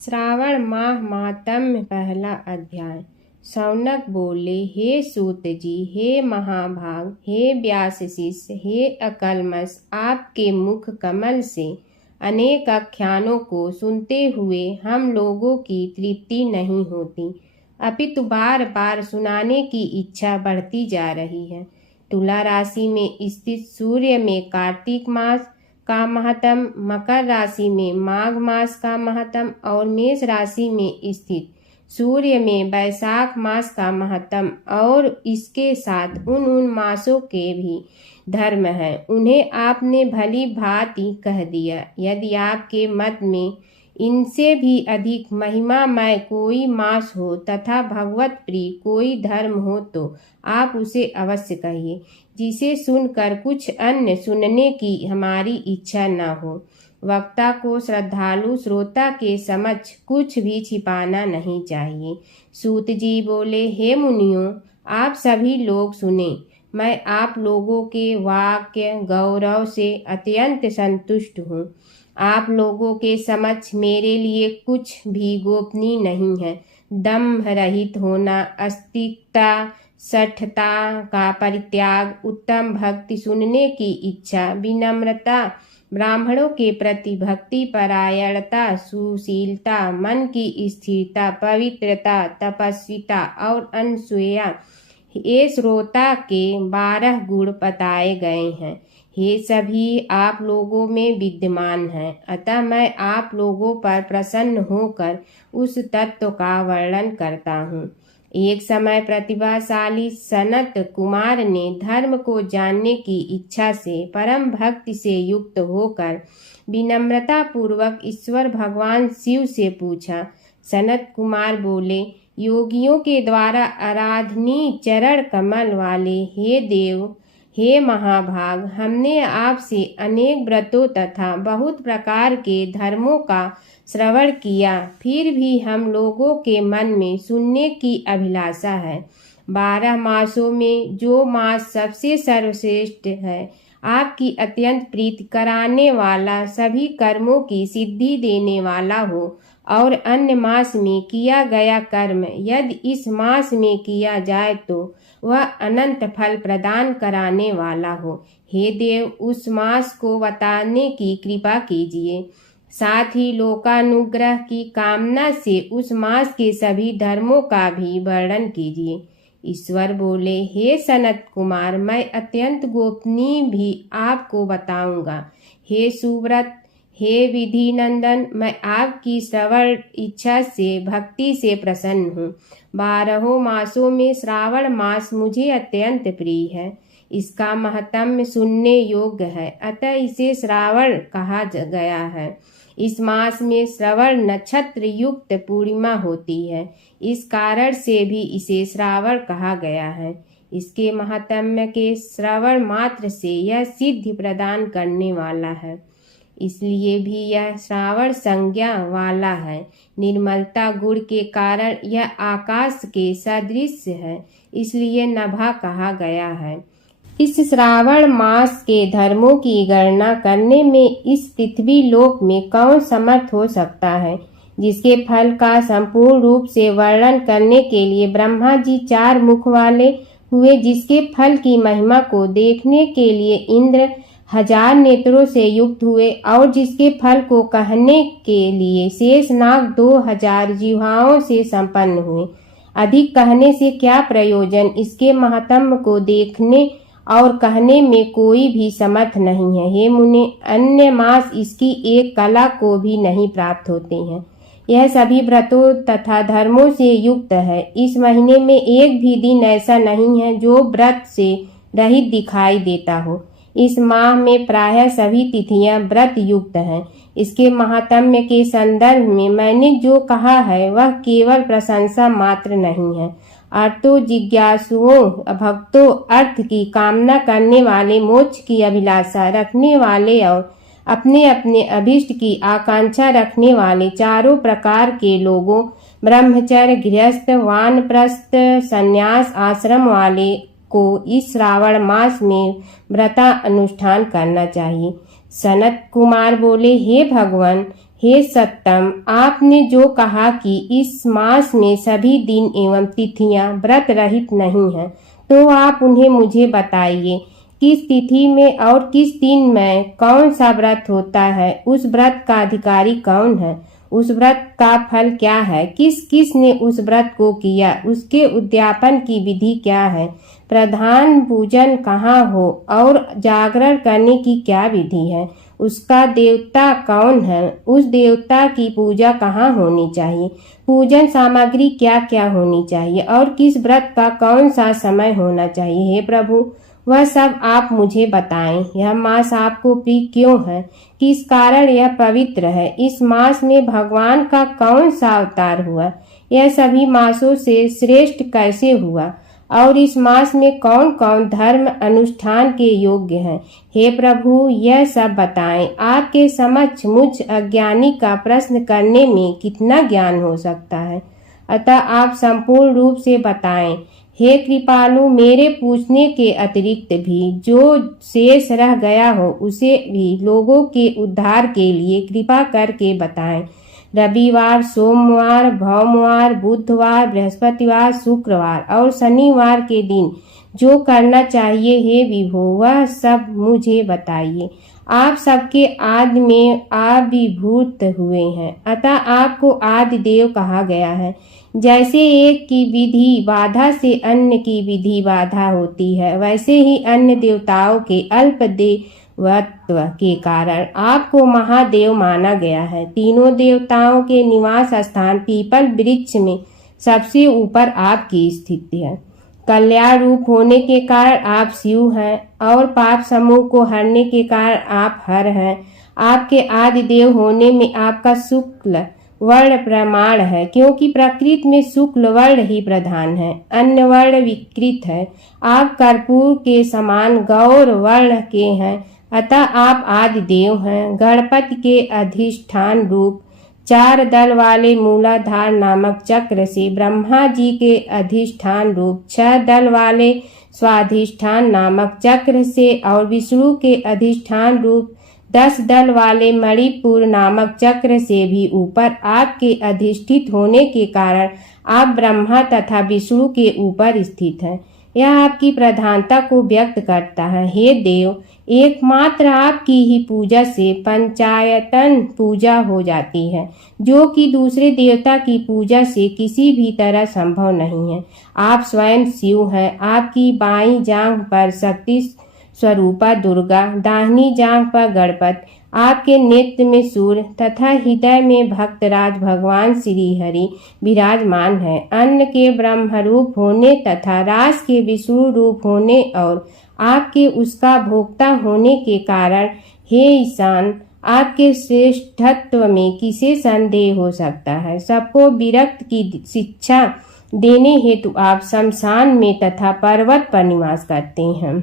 श्रावण माह माहात्म्य पहला अध्याय। शौनक बोले, हे सूत जी, हे महाभाग, हे व्यास शिष्य, हे अकल्मष, आपके मुख कमल से अनेक आख्यानों को सुनते हुए हम लोगों की तृप्ति नहीं होती, अपितु बार बार सुनाने की इच्छा बढ़ती जा रही है। तुला राशि में स्थित सूर्य में कार्तिक मास का महत्म, मकर राशि में माघ मास का महत्म और मेष राशि में स्थित सूर्य में वैशाख मास का महत्म और इसके साथ उन मासों के भी धर्म है, उन्हें आपने भली भांति कह दिया। यदि आपके मत में इनसे भी अधिक महिमामय कोई मास हो तथा भगवत प्रिय कोई धर्म हो तो आप उसे अवश्य कहिए, जिसे सुनकर कुछ अन्य सुनने की हमारी इच्छा न हो। वक्ता को श्रद्धालु श्रोता के समक्ष कुछ भी छिपाना नहीं चाहिए। सूत जी बोले, हे मुनियों, आप सभी लोग सुने। मैं आप लोगों के वाक्य गौरव से अत्यंत संतुष्ट हूँ। आप लोगों के समक्ष मेरे लिए कुछ भी गोपनीय नहीं है। दम्भ रहित होना, अस्तिकता, शठता का परित्याग, उत्तम भक्ति सुनने की इच्छा, विनम्रता, ब्राह्मणों के प्रति भक्ति परायणता, सुशीलता, मन की स्थिरता, पवित्रता, तपस्विता और अनसूया, ये श्रोता के 12 गुण बताए गए हैं। ये सभी आप लोगों में विद्यमान हैं, अतः मैं आप लोगों पर प्रसन्न होकर उस तत्व का वर्णन करता हूँ। एक समय प्रतिभाशाली सनत कुमार ने धर्म को जानने की इच्छा से परम भक्ति से युक्त होकर विनम्रता पूर्वक ईश्वर भगवान शिव से पूछा। सनत कुमार बोले, योगियों के द्वारा आराधनीय चरण कमल वाले हे देव, हे महाभाग, हमने आपसे अनेक व्रतों तथा बहुत प्रकार के धर्मों का श्रवण किया, फिर भी हम लोगों के मन में सुनने की अभिलाषा है। 12 मासों में जो मास सबसे सर्वश्रेष्ठ है, आपकी अत्यंत प्रीति कराने वाला, सभी कर्मों की सिद्धि देने वाला हो और अन्य मास में किया गया कर्म यदि इस मास में किया जाए तो वह अनंत फल प्रदान कराने वाला हो। हे देव, उस मास को बताने की कृपा कीजिए। साथ ही लोकानुग्रह की कामना से उस मास के सभी धर्मों का भी वर्णन कीजिए। ईश्वर बोले, हे सनत कुमार, मैं अत्यंत गोपनीय भी आपको बताऊंगा। हे सुव्रत, हे विधि नंदन, मैं आपकी श्रवण इच्छा से भक्ति से प्रसन्न हूँ। 12 मासों में श्रावण मास मुझे अत्यंत प्रिय है। इसका महत्म सुनने योग्य है, अतः इसे श्रावण कहा गया है। इस मास में श्रवण नक्षत्र युक्त पूर्णिमा होती है, इस कारण से भी इसे श्रावण कहा गया है। इसके महात्म्य के श्रवण मात्र से यह सिद्धि प्रदान करने वाला है, इसलिए भी यह श्रावण संज्ञा वाला है। निर्मलता गुण के कारण यह आकाश के सदृश है, इसलिए नभा कहा गया है। इस श्रावण मास के धर्मों की गणना करने में इस पृथ्वी लोक में कौन समर्थ हो सकता है, जिसके फल का संपूर्ण रूप से वर्णन करने के लिए ब्रह्मा जी 4 मुख वाले हुए, जिसके फल की महिमा को देखने के लिए इंद्र 1000 नेत्रों से युक्त हुए और जिसके फल को कहने के लिए शेषनाग 2000 जिह्वाओं से संपन्न हुए। अधिक कहने से क्या प्रयोजन, इसके महात्म्य को देखने और कहने में कोई भी समर्थ नहीं है। हे मुने, अन्य मास इसकी एक कला को भी नहीं प्राप्त होते हैं। यह सभी व्रतों तथा धर्मों से युक्त है। इस महीने में एक भी दिन ऐसा नहीं है जो व्रत से रहित दिखाई देता हो। इस माह में प्रायः सभी तिथियां व्रत युक्त हैं। इसके महात्म्य के संदर्भ में मैंने जो कहा है वह केवल प्रशंसा मात्र नहीं है। अर्थो जिज्ञासुओं, भक्तों, अर्थ की कामना करने वाले, मोक्ष की अभिलाषा रखने वाले और अपने अपने अभिष्ट की आकांक्षा रखने वाले चारों प्रकार के लोगों, ब्रह्मचर्य, गृहस्थ, वानप्रस्थ, संन्यास आश्रम वाले को इस श्रावण मास में व्रता अनुष्ठान करना चाहिए। सनत कुमार बोले, हे भगवान, हे सत्तम, आपने जो कहा कि इस मास में सभी दिन एवं तिथियां व्रत रहित नहीं हैं, तो आप उन्हें मुझे बताइए। किस तिथि में और किस दिन में कौन सा व्रत होता है? उस व्रत का अधिकारी कौन है? उस व्रत का फल क्या है? किस किस ने उस व्रत को किया? उसके उद्यापन की विधि क्या है? प्रधान पूजन कहाँ हो और जागरण करने की क्या विधि है? उसका देवता कौन है? उस देवता की पूजा कहाँ होनी चाहिए? पूजन सामग्री क्या क्या होनी चाहिए और किस व्रत का कौन सा समय होना चाहिए? हे प्रभु, वह सब आप मुझे बताएं। यह मास आपको प्रिय क्यों है? किस कारण यह पवित्र है? इस मास में भगवान का कौन सा अवतार हुआ? यह सभी मासों से श्रेष्ठ कैसे हुआ? और इस मास में कौन कौन धर्म अनुष्ठान के योग्य हैं? हे प्रभु, यह सब बताएं। आपके समक्ष मुझ अज्ञानी का प्रश्न करने में कितना ज्ञान हो सकता है, अतः आप संपूर्ण रूप से बताएं। हे कृपालु, मेरे पूछने के अतिरिक्त भी जो शेष रह गया हो उसे भी लोगों के उद्धार के लिए कृपा करके बताएं। रविवार, सोमवार, भौमवार, बुधवार, बृहस्पतिवार, शुक्रवार और शनिवार के दिन जो करना चाहिए, हे विभो, वह सब मुझे बताइए। आप सबके आदि में आविर्भूत हुए हैं, अतः आपको आदि देव कहा गया है। जैसे एक की विधि बाधा से अन्य की विधि बाधा होती है, वैसे ही अन्य देवताओं के अल्प देवत्व के कारण आपको महादेव माना गया है। तीनों देवताओं के निवास स्थान पीपल वृक्ष में सबसे ऊपर आपकी स्थिति है। कल्याण रूप होने के कारण आप शिव हैं और पाप समूह को हरने के कारण आप हर हैं। आपके आदि देव होने में आपका शुक्ल वर्ण प्रमाण है, क्योंकि प्रकृति में शुक्ल वर्ण ही प्रधान है, अन्य वर्ण विकृत है। आप कर्पूर के समान गौर वर्ण के हैं, अतः आप आदि देव हैं। गणपति के अधिष्ठान रूप 4 दल वाले मूलाधार नामक चक्र से ब्रह्मा जी के अधिष्ठान रूप 6 दल वाले स्वाधिष्ठान नामक चक्र से और विष्णु के अधिष्ठान रूप 10 दल वाले मणिपुर नामक चक्र से भी ऊपर आपके अधिष्ठित होने के कारण आप ब्रह्मा तथा विष्णु के ऊपर स्थित हैं। यह आपकी प्रधानता को व्यक्त करता है। हे देव, एकमात्र आपकी ही पूजा से पंचायतन पूजा हो जाती है, जो कि दूसरे देवता की पूजा से किसी भी तरह संभव नहीं है। आप स्वयं शिव हैं। आपकी बाईं जांघ पर शक्ति स्वरूपा दुर्गा, दाहिनी जांघ पर गणपति, आपके नेत्र में सूर्य तथा हृदय में भक्तराज भगवान श्री हरि विराजमान है। अन्न के ब्रह्म रूप होने तथा रास के विष्णु रूप होने और आपके उसका भोक्ता होने के कारण, हे ईशान, आपके श्रेष्ठत्व में किसे संदेह हो सकता है? सबको विरक्त की शिक्षा देने हेतु आप शमशान में तथा पर्वत पर निवास करते हैं।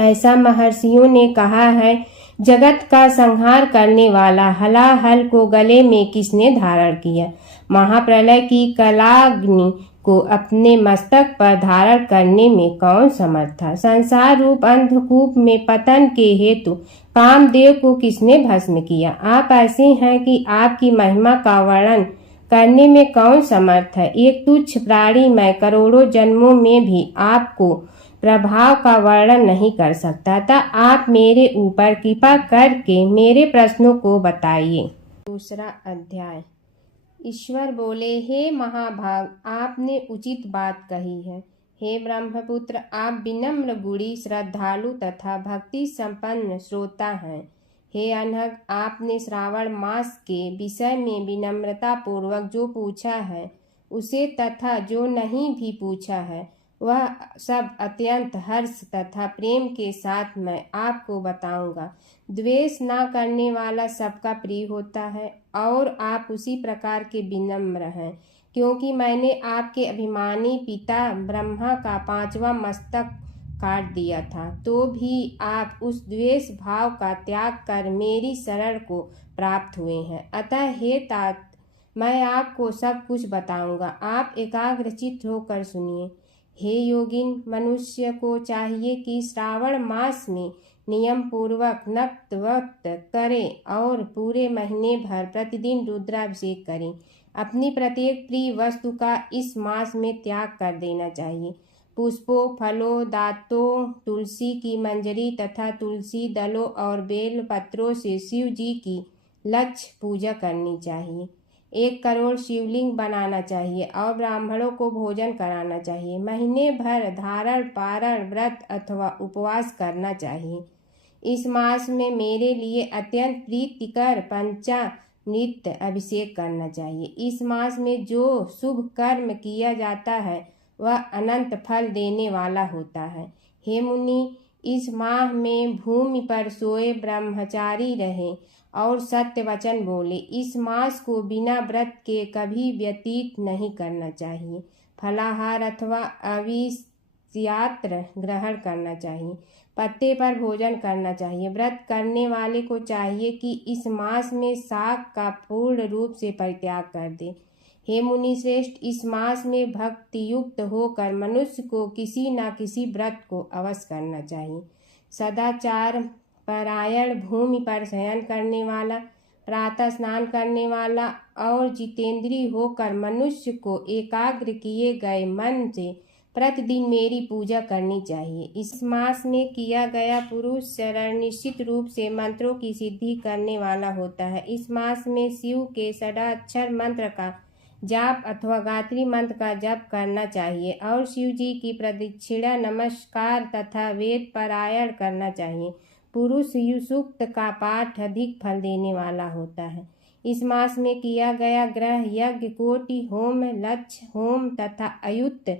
ऐसा महर्षियों ने कहा है। जगत का संहार करने वाला हलाहल को गले में किसने धारण किया? महाप्रलय की कलाग्नि को अपने मस्तक पर धारण करने में कौन समर्थ था? संसार रूप अंधकूप में पतन के हेतु कामदेव को किसने भस्म किया? आप ऐसे हैं कि आपकी महिमा का वर्णन करने में कौन समर्थ है? एक तुच्छ प्राणी मैं करोड़ों जन्मों में भी आपको प्रभाव का वर्णन नहीं कर सकता था। आप मेरे ऊपर कृपा करके मेरे प्रश्नों को बताइए। दूसरा अध्याय। ईश्वर बोले, हे महाभाग, आपने उचित बात कही है। हे ब्रह्मपुत्र, आप विनम्र गुणी, श्रद्धालु तथा भक्ति संपन्न श्रोता हैं। हे अनहग, आपने श्रावण मास के विषय में विनम्रता पूर्वक जो पूछा है उसे तथा जो नहीं भी पूछा है वह सब अत्यंत हर्ष तथा प्रेम के साथ मैं आपको बताऊंगा। द्वेष न करने वाला सबका प्रिय होता है और आप उसी प्रकार के विनम्र हैं, क्योंकि मैंने आपके अभिमानी पिता ब्रह्मा का 5वां मस्तक काट दिया था, तो भी आप उस द्वेष भाव का त्याग कर मेरी शरण को प्राप्त हुए हैं। अतः हे तात, मैं आपको सब कुछ बताऊंगा। आप एकाग्रचित्त होकर सुनिए। हे योगिन, मनुष्य को चाहिए कि श्रावण मास में नियम पूर्वक नक्तवक्त करें और पूरे महीने भर प्रतिदिन रुद्राभिषेक करें। अपनी प्रत्येक प्रिय वस्तु का इस मास में त्याग कर देना चाहिए। पुष्पों, फलों, दातों, तुलसी की मंजरी तथा तुलसी दलों और बेल पत्रों से शिव जी की लक्ष्य पूजा करनी चाहिए। 1 करोड़ शिवलिंग बनाना चाहिए और ब्राह्मणों को भोजन कराना चाहिए। महीने भर धारण, पारण, व्रत अथवा उपवास करना चाहिए। इस मास में मेरे लिए अत्यंत प्रीतिकर पंचामृत अभिषेक करना चाहिए। इस मास में जो शुभ कर्म किया जाता है वह अनंत फल देने वाला होता है। हे मुनि, इस माह में भूमि पर सोए, ब्रह्मचारी रहे और सत्य वचन बोले। इस मास को बिना व्रत के कभी व्यतीत नहीं करना चाहिए। फलाहार अथवा अविष्यात्र ग्रहण करना चाहिए। पत्ते पर भोजन करना चाहिए। व्रत करने वाले को चाहिए कि इस मास में शाक का पूर्ण रूप से परित्याग कर दे। हे मुनि श्रेष्ठ, इस मास में भक्ति युक्त होकर मनुष्य को किसी न किसी व्रत को अवश्य करना चाहिए। सदाचार परायण, भूमि पर शयन करने वाला, प्रातः स्नान करने वाला और जितेंद्रिय होकर मनुष्य को एकाग्र किए गए मन से प्रतिदिन मेरी पूजा करनी चाहिए। इस मास में किया गया पुरुष शरण निश्चित रूप से मंत्रों की सिद्धि करने वाला होता है। इस मास में शिव के षडाक्षर मंत्र का जाप अथवा गायत्री मंत्र का जप करना चाहिए और शिव जी की प्रदक्षिणा, नमस्कार तथा वेद पारायण करना चाहिए। पुरुष सूक्त का पाठ अधिक फल देने वाला होता है। इस मास में किया गया ग्रह यज्ञ, कोटि होम, लक्ष्य होम तथा अयुत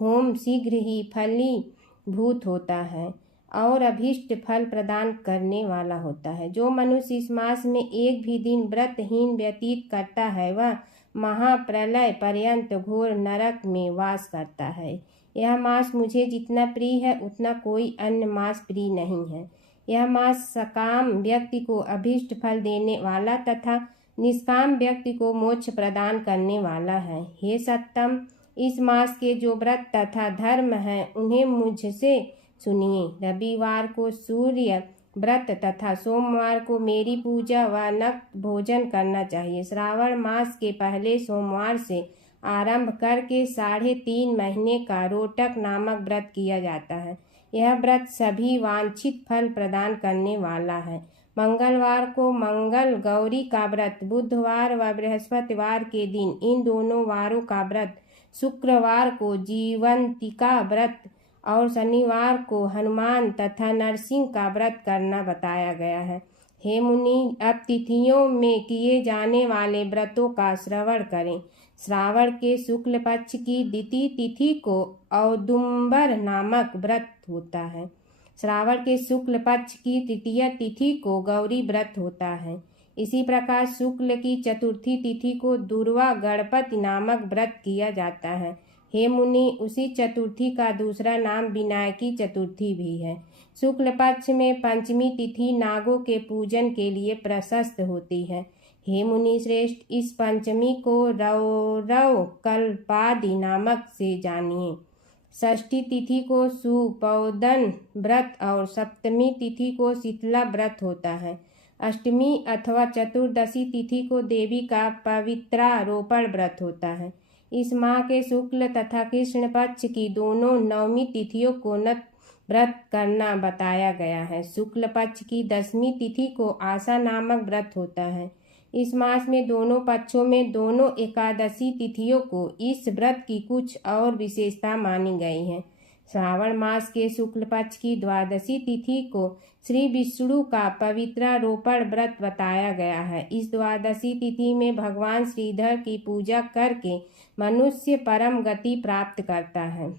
होम शीघ्र ही फलीभूत होता है और अभीष्ट फल प्रदान करने वाला होता है। जो मनुष्य इस मास में एक भी दिन व्रतहीन व्यतीत करता है वह महाप्रलय पर्यंत घोर नरक में वास करता है। यह मास मुझे जितना प्रिय है उतना कोई अन्य मास प्रिय नहीं है। यह मास सकाम व्यक्ति को अभीष्ट फल देने वाला तथा निष्काम व्यक्ति को मोक्ष प्रदान करने वाला है। हे सत्तम, इस मास के जो व्रत तथा धर्म हैं उन्हें मुझसे सुनिए। रविवार को सूर्य व्रत तथा सोमवार को मेरी पूजा व नक्त भोजन करना चाहिए। श्रावण मास के पहले सोमवार से आरंभ करके 3.5 महीने का रोटक नामक व्रत किया जाता है। यह व्रत सभी वांछित फल प्रदान करने वाला है। मंगलवार को मंगल गौरी का व्रत, बुधवार व बृहस्पतिवार के दिन इन दोनों वारों का व्रत, शुक्रवार को जीवंतिका व्रत और शनिवार को हनुमान तथा नरसिंह का व्रत करना बताया गया है। हे मुनि, अब तिथियों में किए जाने वाले व्रतों का श्रवण करें। श्रावण के शुक्ल पक्ष की द्वितीय तिथि को औदुंबर नामक व्रत होता है। श्रावण के शुक्ल पक्ष की तृतीय तिथि को गौरी व्रत होता है। इसी प्रकार शुक्ल की चतुर्थी तिथि को दुर्वा गणपति नामक व्रत किया जाता है। हे मुनि, उसी चतुर्थी का दूसरा नाम विनायकी चतुर्थी भी है। शुक्ल पक्ष में पंचमी तिथि नागों के पूजन के लिए प्रशस्त होती है। हे मुनि श्रेष्ठ, इस पंचमी को रौरव कल्पादि नामक से जानिए। षष्ठी तिथि को सुपौदन व्रत और सप्तमी तिथि को शीतला व्रत होता है। अष्टमी अथवा चतुर्दशी तिथि को देवी का पवित्रारोपण व्रत होता है। इस माह के शुक्ल तथा कृष्ण पक्ष की दोनों नवमी तिथियों को नत व्रत करना बताया गया है। शुक्ल पक्ष की 10वीं तिथि को आशा नामक व्रत होता है। इस मास में दोनों पक्षों में दोनों एकादशी तिथियों को इस व्रत की कुछ और विशेषता मानी गई है। श्रावण मास के शुक्ल पक्ष की द्वादशी तिथि को श्री विष्णु का पवित्रारोपण व्रत बताया गया है। इस द्वादशी तिथि में भगवान श्रीधर की पूजा करके मनुष्य परम गति प्राप्त करता है।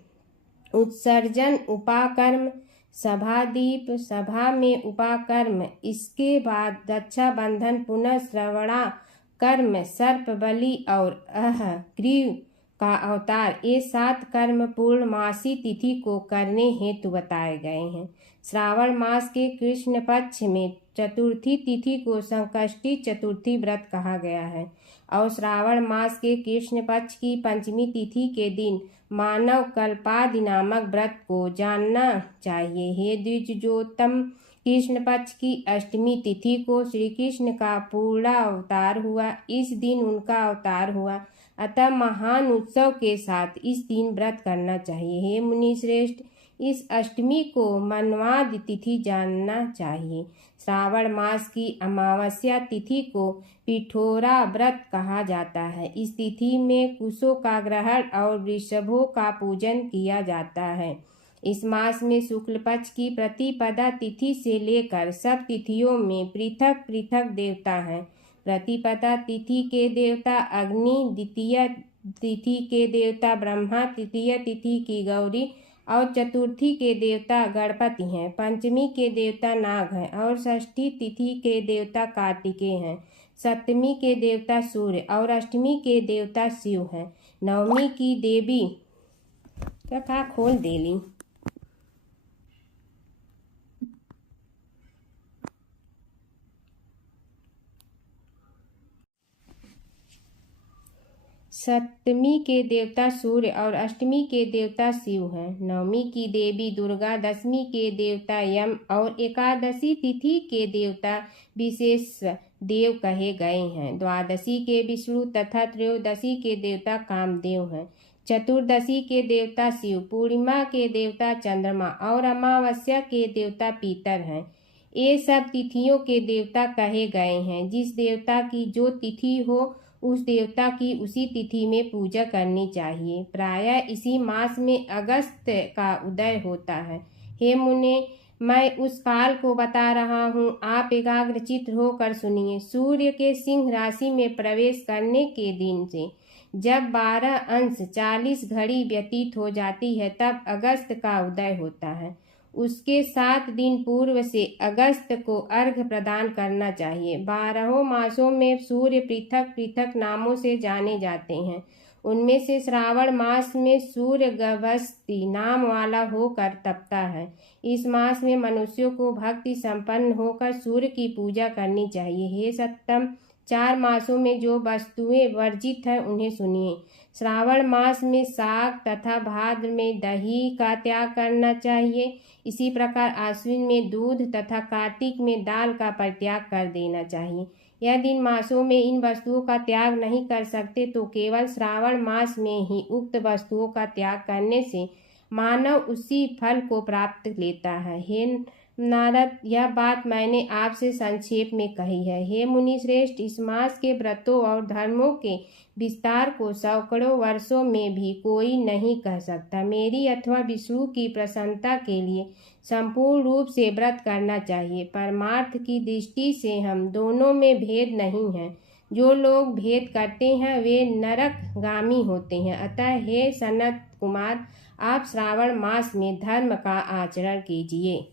उत्सर्जन, उपाकर्म, सभादीप, सभा में उपाकर्म, इसके बाद रक्षाबंधन, पुनः श्रवणा कर्म, सर्प बलि और ग्रीव का अवतार, ये 7 कर्म पूर्णमासी तिथि को करने हेतु बताए गए हैं। श्रावण मास के कृष्ण पक्ष में चतुर्थी तिथि को संकष्टी चतुर्थी व्रत कहा गया है और श्रावण मास के कृष्ण पक्ष की पंचमी तिथि के दिन मानव कल्पादि नामक व्रत को जानना चाहिए। हे द्विजोत्तम, कृष्ण पक्ष की अष्टमी तिथि को श्री कृष्ण का पूर्ण अवतार हुआ। इस दिन उनका अवतार हुआ, अतः महान उत्सव के साथ इस दिन व्रत करना चाहिए। हे मुनि श्रेष्ठ, इस अष्टमी को मनवाद तिथि जानना चाहिए। श्रावण मास की अमावस्या तिथि को पिठोरा व्रत कहा जाता है। इस तिथि में कुशों का ग्रहण और वृषभों का पूजन किया जाता है। इस मास में शुक्ल पक्ष की प्रतिपदा तिथि से लेकर सब तिथियों में पृथक पृथक देवता हैं। प्रतिपदा तिथि के देवता अग्नि, द्वितीय तिथि के देवता ब्रह्मा, तृतीय तिथि की गौरी और चतुर्थी के देवता गणपति हैं। पंचमी के देवता नाग हैं और षष्ठी तिथि के देवता कार्तिकेय हैं। सप्तमी के देवता सूर्य और अष्टमी के देवता शिव हैं। नवमी की देवी क्या खोल देली। सप्तमी के देवता सूर्य और अष्टमी के देवता शिव हैं। नवमी की देवी दुर्गा, दशमी के देवता यम और एकादशी तिथि के देवता विशेष देव कहे गए हैं। द्वादशी के विष्णु तथा त्रयोदशी के देवता कामदेव हैं। चतुर्दशी के देवता शिव, पूर्णिमा के देवता चंद्रमा और अमावस्या के देवता पीतर हैं। ये सब तिथियों के देवता कहे गए हैं। जिस देवता की जो तिथि हो उस देवता की उसी तिथि में पूजा करनी चाहिए। प्रायः इसी मास में अगस्त का उदय होता है। हे मुने, मैं उस काल को बता रहा हूँ, आप एकाग्रचित्त होकर सुनिए। सूर्य के सिंह राशि में प्रवेश करने के दिन से जब 12 अंश 40 घड़ी व्यतीत हो जाती है तब अगस्त का उदय होता है। उसके 7 दिन पूर्व से अगस्त को अर्घ्य प्रदान करना चाहिए। 12 मासों में सूर्य पृथक पृथक नामों से जाने जाते हैं। उनमें से श्रावण मास में सूर्य गभस्ती नाम वाला होकर तपता है। इस मास में मनुष्यों को भक्ति संपन्न होकर सूर्य की पूजा करनी चाहिए। हे सत्तम, 4 मासों में जो वस्तुएं वर्जित हैं उन्हें सुनिए। श्रावण मास में साग तथा भाद्र में दही का त्याग करना चाहिए। इसी प्रकार आश्विन में दूध तथा कार्तिक में दाल का परित्याग कर देना चाहिए। यदि इन मासों में इन वस्तुओं का त्याग नहीं कर सकते तो केवल श्रावण मास में ही उक्त वस्तुओं का त्याग करने से मानव उसी फल को प्राप्त लेता है। हे नारद, यह बात मैंने आपसे संक्षेप में कही है। हे मुनि श्रेष्ठ, इस मास के व्रतों और धर्मों के विस्तार को सैकड़ों वर्षों में भी कोई नहीं कह सकता। मेरी अथवा विष्णु की प्रसन्नता के लिए संपूर्ण रूप से व्रत करना चाहिए। परमार्थ की दृष्टि से हम दोनों में भेद नहीं है। जो लोग भेद करते हैं वे नरकगामी होते हैं। अतः हे सनत कुमार, आप श्रावण मास में धर्म का आचरण कीजिए।